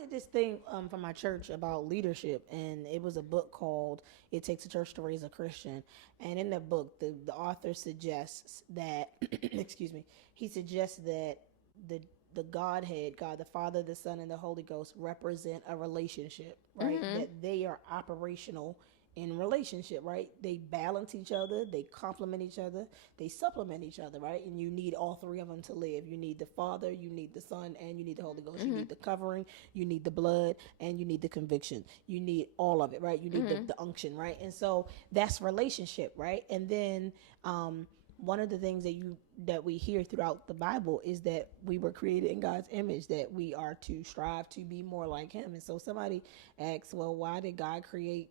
did this thing for my church about leadership, and it was a book called "It Takes a Church to Raise a Christian." And in that book, the author suggests that, excuse me, he suggests that the the Godhead, God the Father, the Son, and the Holy Ghost represent a relationship, right? That they are operational in relationship, right? They balance each other, they complement each other, they supplement each other, right? And you need all three of them to live. You need the Father, you need the Son, and you need the Holy Ghost. You need the covering, you need the blood, and you need the conviction. You need all of it, right? You need the unction, right? And so that's relationship, right? And then one of the things that we hear throughout the Bible is that we were created in God's image, that we are to strive to be more like Him. And so somebody asks, well, why did God create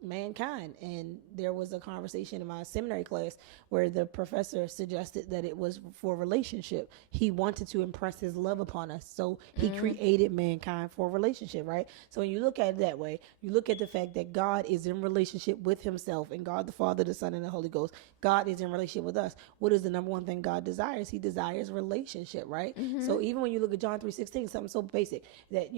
mankind? And there was a conversation in my seminary class where the professor suggested that it was for relationship. He wanted to impress His love upon us, so He created mankind for a relationship, right? So when you look at it that way, you look at the fact that God is in relationship with Himself, and God the Father, the Son, and the Holy Ghost. God is in relationship with us. What is the number one thing God desires? He desires relationship, right? So even when you look at John 3:16, something so basic that,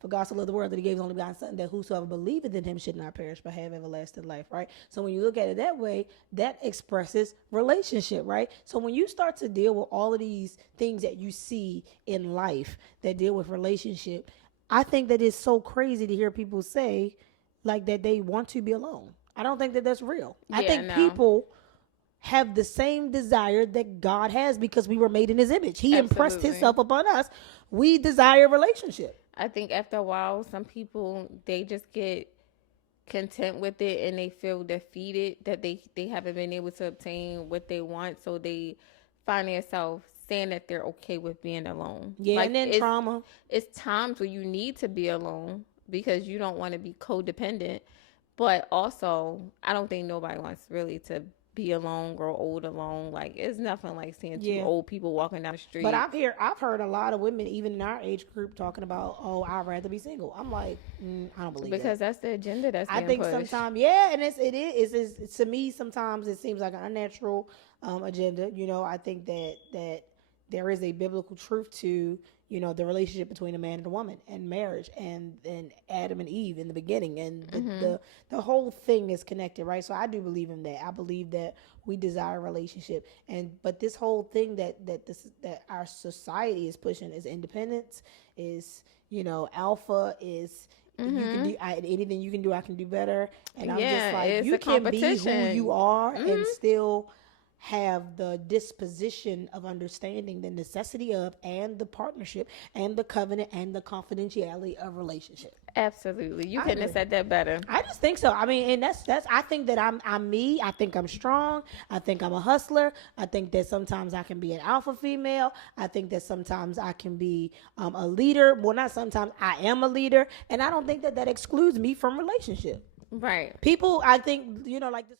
for God so loved the world that He gave His only begotten Son, that whosoever believeth in Him should not perish but have everlasting life, right? So when you look at it that way, that expresses relationship, right? So when you start to deal with all of these things that you see in life that deal with relationship, I think that it's so crazy to hear people say like that they want to be alone. I don't think that that's real. I think people have the same desire that God has because we were made in His image. He impressed Himself upon us. We desire relationship. I think after a while, some people, they just get content with it and they feel defeated that they haven't been able to obtain what they want. So they find themselves saying that they're okay with being alone. Yeah, like, and then trauma. It's times where you need to be alone because you don't want to be codependent. But also, I don't think nobody wants really to be alone, grow old alone. Like, it's nothing like seeing two old people walking down the street. But I've heard a lot of women, even in our age group, talking about, oh, I'd rather be single. I'm like, I don't believe because that's the agenda that's being I think pushed. sometimes, and it is to me, sometimes it seems like an unnatural agenda. I think that there is a biblical truth to the relationship between a man and a woman, and marriage, and Adam and Eve in the beginning, and the whole thing is connected, right? So I do believe in that. I believe that we desire a relationship, but this whole thing that our society is pushing is independence, is alpha, is you can do anything you can do, I can do better, and I'm just like, you can be who you are and still have the disposition of understanding the necessity of, and the partnership, and the covenant, and the confidentiality of relationship. Absolutely. You couldn't have said that better. I just think so. I mean, and that's I think that I'm me. I think I'm strong. I think I'm a hustler. I think that sometimes I can be an alpha female. I think that sometimes I can be a leader. Well, not sometimes, I am a leader. And I don't think that excludes me from relationship. Right. People, I think, like this.